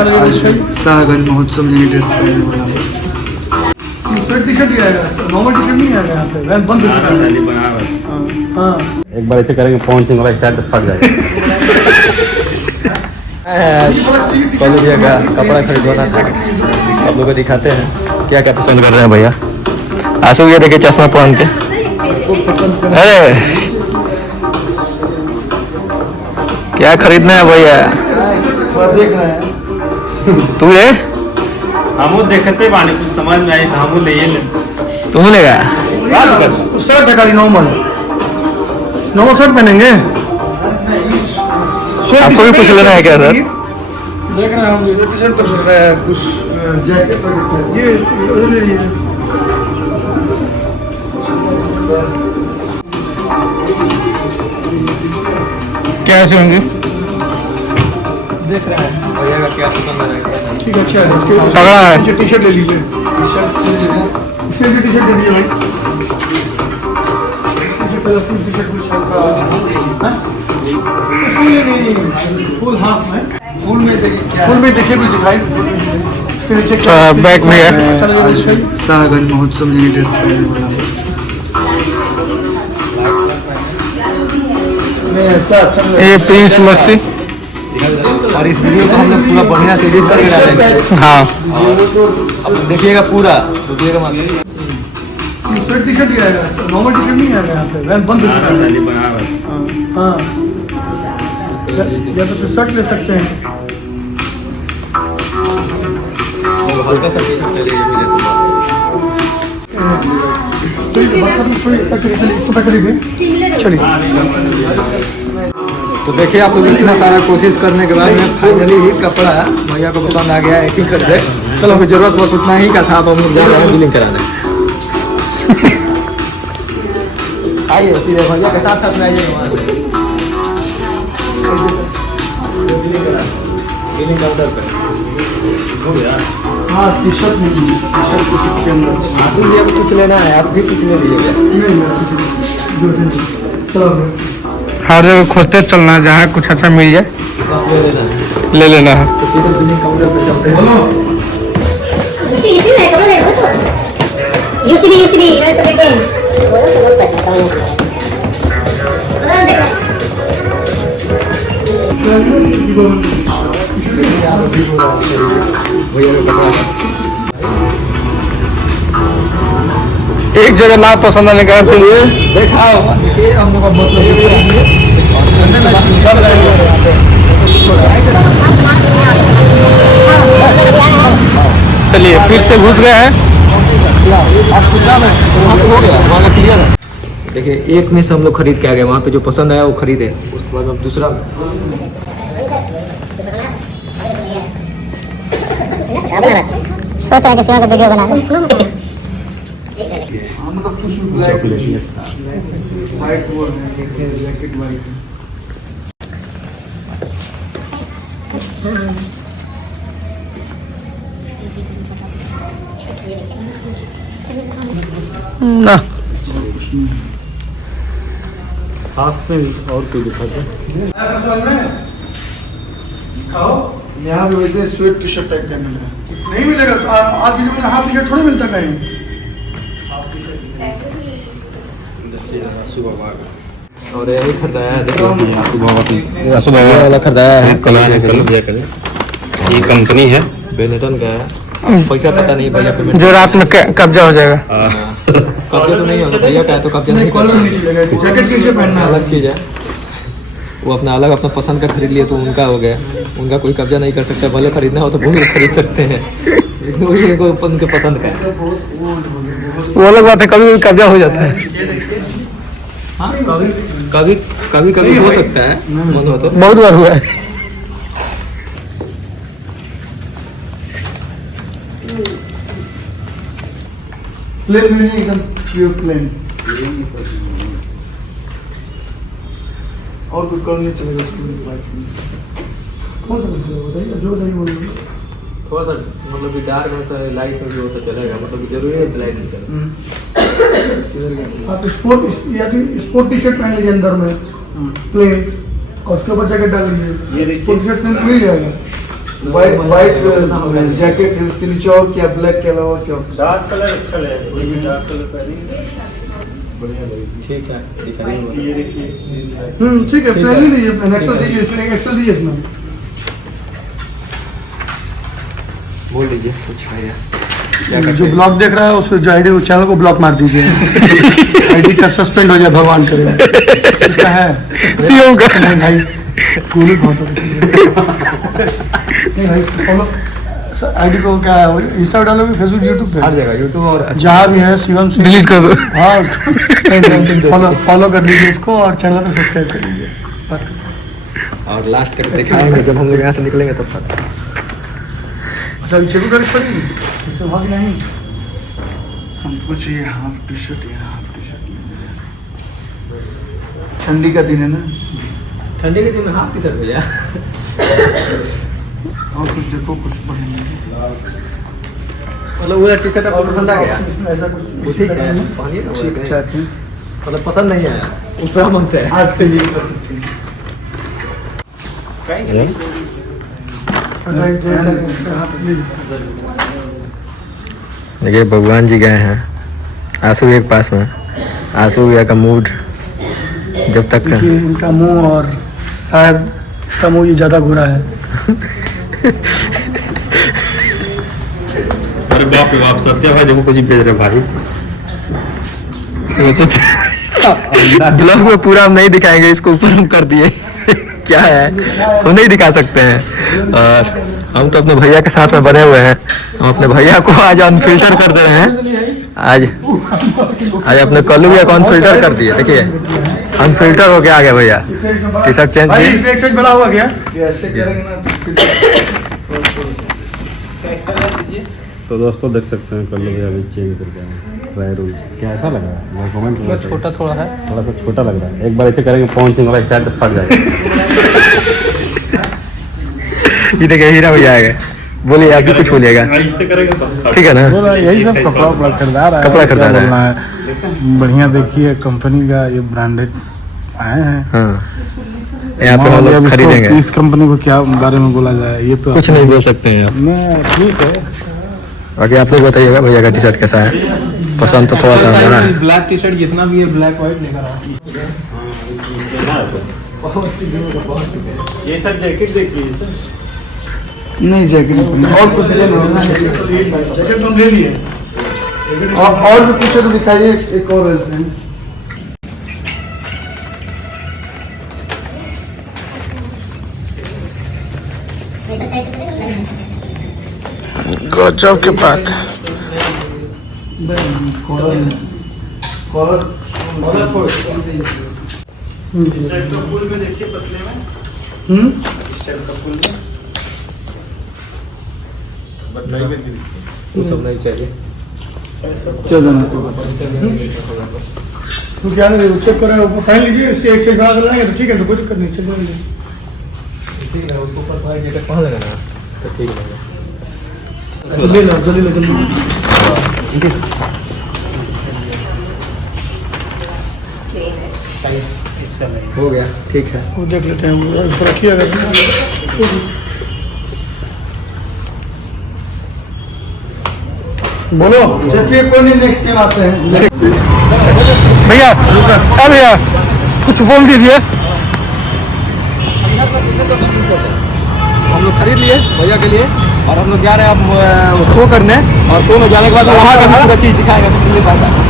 शाहगंज महोत्सव में ड्रेस पहनने वाला हूँ। शर्ट टी शर्ट ही आएगा, नॉर्मल टी शर्ट नहीं आएगा यहाँ पे, वैन बंद हो चुका है। हाँ एक बार ऐसे करेंगे पहुंचने वाला स्टाइल तो फट जाएगा। भैया का कपड़ा खरीदवाना था, आप लोग को दिखाते हैं क्या क्या पसंद कर रहे हैं भैया। आंसू ये देखिए चश्मा पहन के, अरे क्या खरीदना है भैया? देख रहे हैं तू ले, हम देखते बानी कुछ समझ में आई हम ले ले। तुम लेगा शर्ट है खाली, नॉर्मल शर्ट पहनेंगे। आपको भी कुछ लेना है क्या सर? देख रहे हैं हम टी शर्ट तो चल रहा है, कुछ जैकेट ये ले लीजिए। क्या ऐसे होंगे? देख रहे हैं भैया का क्या पसंद है क्या नहीं? ठीक है, अच्छा है। इसके तगड़ा है। टी शर्ट ले लीजिए, टी शर्ट ले लीजिए, इसके लिए टी शर्ट ले लीजिए भाई। टी शर्ट कुछ हल्का फुल हाफ में, फुल में देखिए क्या, फुल में देखिए कुछ दिखाई। बैग में है शाहगंज महोत्सव में ड्रेस पहनने वाला हूँ। ये प्रिंस मस्ती। और इस वीडियो को हम लोग पूरा बढ़िया से एडिट करके डालेंगे। हाँ अब देखिएगा पूरा, देखिएगा शर्ट टी शर्ट ही आएगा, नॉर्मल टी शर्ट नहीं आएगा यहाँ पे, वैन बंद हो चुका है। हाँ या तो फिर शर्ट ले सकते हैं। हल्का सा टी शर्ट चाहिए चलिए। तो देखिए आप लोग इतना सारा कोशिश करने के बाद में फाइनली कपड़ा भैया को पसंद आ गया, एक ही कर दे। चलो अभी जरूरत बस उतना ही का था, अब हम लोग जा रहे हैं बिलिंग कराने। आइए सीधे भैया के साथ साथ में आइए। बिलिंग काउंटर पे हाँ टी शर्ट लीजिए, टी शर्ट कुछ इसके अंदर। आंसू भैया को कुछ लेना है, आप भी कुछ ले लीजिएगा। चलो हर जगह खोजते चलना है, जहाँ कुछ अच्छा मिल जाए बस ले लेना है। ले लेना है। तो सीधे बिलिंग काउंटर पे चलते हैं। एक जगह ना पसंद आने का फिर देखा देखिए हम लोग का मतलब चलिए फिर से घुस गए हैं। आप दूसरा में हो गया, वहाँ क्लियर है। देखिए एक में से हम लोग खरीद के आ गए, वहाँ पे जो पसंद आया वो खरीदे, उसके बाद हम दूसरा में। सोच रहे किसी का वीडियो बना लो। वाइट वो है, देखिए जैकेट वाइट है। ना हाथ में और कोई दिखाते खाओ यहाँ पे वैसे स्वेट टी शर्ट टाइप का मिल रहा है, नहीं मिलेगा तो आज के जमाने हाफ टी शर्ट थोड़ी मिलता कहीं। और यही खरीदाया है, देखो सुबह वाला खरीदाया है। ये कंपनी है बेनेटन का है। पैसा पता नहीं भैया पेमेंट जो रात में कब्जा हो जाएगा। कब्जा तो नहीं होगा भैया का है, तो कब्जा नहीं कॉलर नहीं चलेगा, जैकेट कैसे पहनना है? अलग चीज़ है। वो अपना अलग अपना पसंद का खरीद लिए तो उनका हो गया, उनका कोई कब्जा नहीं कर सकता। भले खरीदना हो तो वो खरीद सकते हैं, लेकिन वही उनके पसंद का है। वो अलग बात है, कभी कभी कब्जा हो जाता है। हाँ कभी कभी हो सकता है, मन हो तो। बहुत बार हुआ है। प्लेन में नहीं, एकदम प्योर प्लेन। और कोई कलर नहीं चलेगा इसके लिए। कौन सा कलर चलेगा बताइए, जो नहीं बोल रहे। थोड़ा सा मतलब कि डार्क में तो लाइट में भी होता चलेगा, मतलब जरूरी है लाइट से। आप स्पोर्ट या कि स्पोर्ट टी शर्ट पहन लीजिए अंदर में प्लेन, और उसके ऊपर जैकेट डाल लीजिए, स्पोर्ट टी शर्ट मिल जाएगा। वाइट जैकेट है, उसके नीचे और क्या ब्लैक के अलावा क्या? डार्क कलर अच्छा लगेगा, कोई भी डार्क कलर पहनेंगे बढ़िया लगेगी। ठीक है, दिखाइए। ये देखिए ठीक है, पहन लीजिए, अपना एक्सेल दीजिए, इसमें एक्सेल दीजिए इसमें। बोल लीजिए कुछ भैया। जो ब्लॉग देख रहा है उस जो आईडी वो चैनल को ब्लॉक मार दीजिए। आईडी का सस्पेंड हो जाए, भगवान करे। इसका है सीओ का नहीं भाई, कूल बहुत नहीं भाई, फॉलो आईडी को क्या इंस्टा पे डालोगे, फेसबुक, यूट्यूब पे हर जगह यूट्यूब और जहाँ भी है शिवम से डिलीट कर दो। हाँ उसको फॉलो कर लीजिए इसको, और चैनल को सब्सक्राइब कर लीजिए। और लास्ट तक दिखाएंगे जब हम लोग यहाँ से निकलेंगे तब तक। अच्छा अभी चेक कर पड़ेगी इससे भाग नहीं। हमको चाहिए हाफ टी शर्ट, या हाफ टी शर्ट ठंडी का दिन है ना, ठंडी के दिन में हाफ टी शर्ट भैया। और कुछ देखो, कुछ बढ़िया मतलब वो टी शर्ट आपको पसंद आ गया? ऐसा कुछ वो ठीक है, पानी ना ठीक ठाक है। मतलब पसंद नहीं आया, ऊपर मन से है। आज के लिए कर सकते हैं। देखिए भगवान जी गए हैं आंसू भैया के पास में। आंसू भैया का मूड जब तक देखिए इनका मुंह, और शायद इसका मुंह ये ज्यादा गोरा है। अरे बाप रे बाप, सत्या भाई देखो कुछ ही भेज रहे भाई। ब्लॉग में पूरा हम नहीं दिखाएंगे, इसको ऊपर हम कर दिए। क्या है, हम नहीं दिखा सकते हैं। और हम तो अपने भैया के साथ में बने हुए हैं। हम अपने भैया को आज अनफिल्टर कर दे रहे हैं। आज अपने कल्लू भैया को अनफिल्टर कर दिए। देखिए अनफिल्टर हो गया आ गया भैया। टी शर्ट चेंज भाई किए। इसमें एक साइज बड़ा हुआ क्या? ऐसे करेंगे ना तो दोस्तों देख सकते हैं कल भैया अभी चेंज करके आए ट्राई रूम। क्या ऐसा लग रहा है? कमेंट में छोटा थोड़ा है, थोड़ा सा छोटा लग रहा है। एक बार ऐसे करेंगे पहुंचेंगे वाला स्टाइल तो फट जाएगा। ये देखिए हीरा भैया आ गए। बोलिए आप भी कुछ बोलिएगा, इससे करेंगे बस ठीक है ना? यही सब कपड़ा उपड़ा खरीदार है, कपड़ा खरीदार क्या है। बोलना है। बढ़िया देखिए कंपनी का ये ब्रांडेड आए हैं। हाँ यहाँ पे हम लोग खरीदेंगे। इस कंपनी को क्या बारे में बोला जाए, ये तो कुछ नहीं बोल सकते हैं आप। नहीं, ठीक है। बाकी आप लोग बताइएगा भैया का टी शर्ट कैसा है। पसंद तो थोड़ा सा बड़ा है। ब्लैक टी शर्ट जितना भी है ब्लैक व्हाइट लेकर आओ। ये सब जैकेट देखिए सर। नहीं जैकेट और कुछ लेना है। जैकेट तुम ले लिए, और भी कुछ तो दिखाइए, एक और लेते हैं। गजब के बात। फूल में देखिए पतले में वो सब नहीं चाहिए। चल जाना तो क्या नहीं, चेक करें पहन लीजिए, इसके एक से बड़ा कर लाएंगे तो ठीक है, तो कोई दिक्कत नहीं, चेक कर लीजिए। ठीक है, उसको ऊपर वाइट जैकेट पहन लेगा ना तो ठीक है। तो ले लो जल्दी ले जल्दी। हो गया, ठीक है। वो देख लेते हैं, वो रखिएगा। बोलो चलिए, कोई नहीं, नेक्स्ट टाइम आते हैं। भैया भैया कुछ बोल दीजिए। हम लोग खरीद लिए भैया के लिए और हम लोग जा रहे हैं अब शो करने, और शो में जाने के बाद वहाँ का भी पूरा चीज़ दिखाएगा तो मिल पाएगा।